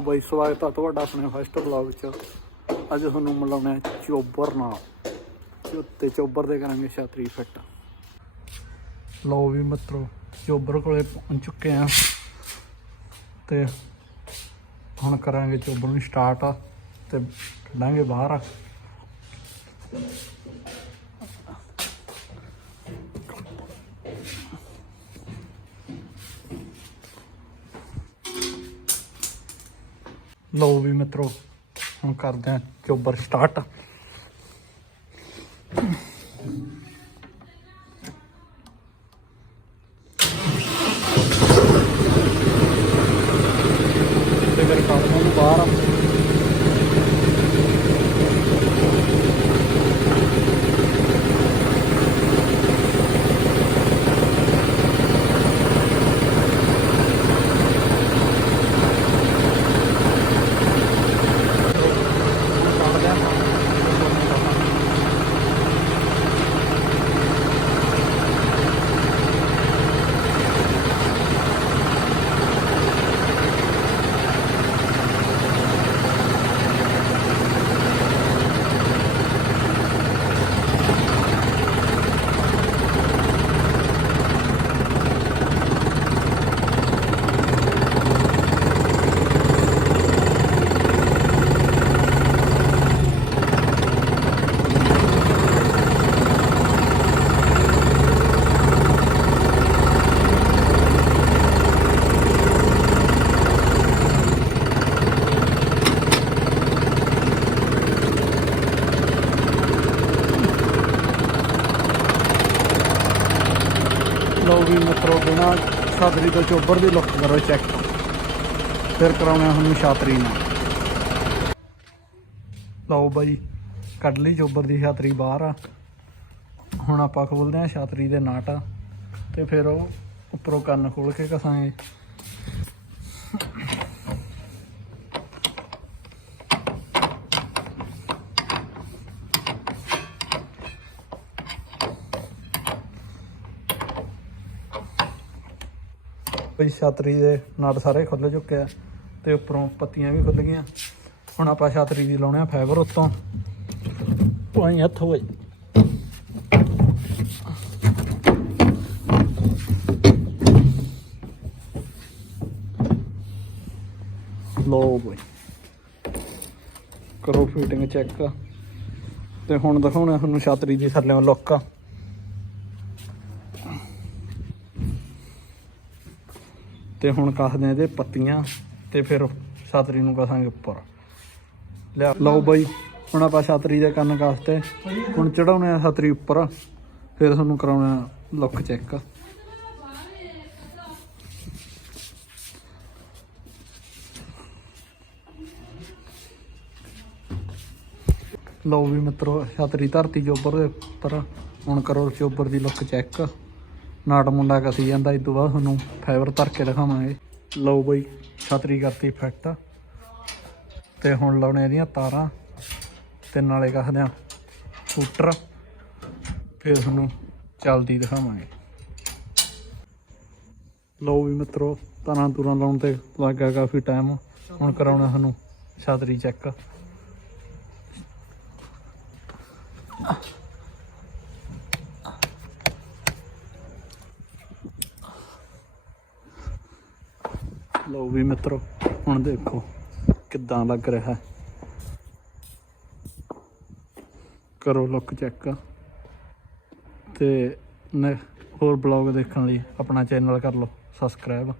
ਲਓ ਬਾਈ, ਸਵਾਗਤ ਆ ਤੁਹਾਡਾ ਆਪਣੇ ਫਸਟ ਵਲੌਗ 'ਚ। ਅੱਜ ਤੁਹਾਨੂੰ ਮਿਲਾਉਣਾ ਹੈ ਚੋਬਰ ਨਾਲ। ਤੇ ਚੋਬਰ ਦੇ ਕਰਾਂਗੇ ਛਾਤਰੀ ਫਿੱਟ। ਲਓ ਵੀ ਮਿੱਤਰੋ, ਚੋਬਰ ਕੋਲੇ ਪਹੁੰਚ ਚੁੱਕੇ ਆ। ਤੇ ਹੁਣ ਕਰਾਂਗੇ ਚੋਬਰ ਨੂੰ ਸਟਾਰਟ ਤੇ ਕੱਢਾਂਗੇ ਬਾਹਰ। ਲਓ ਵੀ ਮਿੱਤਰੋ ਹੁਣ ਕਰਦੇ ਆ ਚੋਬਰ ਸਟਾਰਟ ਤੇ ਫਿਰ ਕੱਢਦੇ ਨੂੰ ਬਾਹਰ ਕੱਢਦੇ ਆ ਲਓ ਵੀ ਮਿੱਤਰੋ, ਬਿਨਾ ਛਾਤਰੀ ਤੋਂ ਚੋਬਰ ਦੀ ਲੁੱਕ ਕਰੋ ਚੈੱਕ ਫਿਰ ਕਰਾਉਣਾ ਤੁਹਾਨੂੰ ਛਾਤਰੀ ਨਾਲ। ਲਓ ਬਾਈ, ਕੱਢ ਲਈ ਚੋਬਰ ਦੀ ਛਾਤਰੀ ਬਾਹਰ ਆ। ਹੁਣ ਆਪਾਂ ਖੋਲਦੇ ਆ ਛਾਤਰੀ ਦੇ ਨਾਟ, ਤੇ ਫਿਰ ਉਹ ਉੱਪਰੋਂ ਕੰਨ ਖੋਲ ਕੇ ਕਸਾਂਗੇ ਬਈ ਛਾਤਰੀ ਦੇ ਨਾਟ ਸਾਰੇ ਖੁੱਲ ਚੁੱਕੇ ਆ ਤੇ ਉੱਪਰੋਂ ਪੱਤੀਆਂ ਵੀ ਖੁੱਲ ਗਈਆਂ। ਹੁਣ ਆਪਾਂ ਛਾਤਰੀ ਦੀ ਲਾਉਣੇ ਆ ਫਾਈਬਰ ਉੱਤੋਂ। ਪਾਣੀ ਹੱਥ ਹੋਏ ਲੋ ਬਈ। ਕਰੋ ਫਿਟਿੰਗ ਚੈੱਕ ਤੇ ਹੁਣ ਦਿਖਾਉਣਾ ਤੁਹਾਨੂੰ ਛਾਤਰੀ ਦੀ ਥੱਲੇੋਂ ਲੁੱਕ। ਤੇ ਹੁਣ ਕੱਸਦੇ ਇਹਦੇ ਪੱਤੀਆਂ ਤੇ ਫਿਰ ਛਾਤਰੀ ਨੂੰ ਕਸਾਂਗੇ ਉੱਪਰ। ਲਿਆ ਲਓ ਬਾਈ, ਹੁਣ ਆਪਾਂ ਛਾਤਰੀ ਦੇ ਕੰਨ ਕਾਸਤੇ। ਹੁਣ ਚੜਾਉਣੇ ਆ ਛਾਤਰੀ ਉੱਪਰ, ਫਿਰ ਤੁਹਾਨੂੰ ਕਰਾਉਣਾ ਲੁੱਕ ਚੈੱਕ ਲਓ ਵੀ ਮਿੱਤਰੋ, ਛਾਤਰੀ ਧਰਤੀ ਚੋਬਰ ਦੇ ਉੱਪਰ ਹੁਣ ਕਰੋ ਚੋਬਰ ਦੀ ਲੁੱਕ ਚੈੱਕ ਨਾਟ ਮੁੰਡਾ ਕਸੀ ਜਾਂਦਾ, ਇਸ ਤੋਂ ਬਾਅਦ ਤੁਹਾਨੂੰ ਫਾਈਬਰ ਧਰ ਕੇ ਦਿਖਾਵਾਂਗੇ। ਲਓ ਬਈ, ਛਤਰੀ ਕਰਤੀ ਫਿੱਟ ਤੇ ਹੁਣ ਲਾਉਣੇ ਇਹਦੀਆਂ ਤਾਰਾਂ, ਤੇ ਨਾਲੇ ਕਹਦੇ ਆ ਸਕੂਟਰ ਫਿਰ ਤੁਹਾਨੂੰ ਚੱਲਦੀ ਦਿਖਾਵਾਂਗੇ। ਲਓ ਵੀ ਮਿੱਤਰੋ, ਤਾਰਾਂ ਤੁਰਾਂ ਲਾਉਣ ਤੇ ਲੱਗ ਗਿਆ ਕਾਫੀ ਟਾਈਮ ਹੁਣ ਕਰਾਉਣਾ ਤੁਹਾਨੂੰ ਛਤਰੀ ਚੈੱਕ ਲਓ ਵੀ ਮਿੱਤਰੋ, ਹੁਣ ਦੇਖੋ ਕਿੱਦਾਂ ਲੱਗ ਰਿਹਾ। ਕਰੋ ਲੁੱਕ ਚੈੱਕ ਤੇ ਹੋਰ ਬਲੌਗ ਦੇਖਣ ਲਈ ਆਪਣਾ ਚੈਨਲ ਕਰ ਲਓ ਸਬਸਕ੍ਰਾਈਬ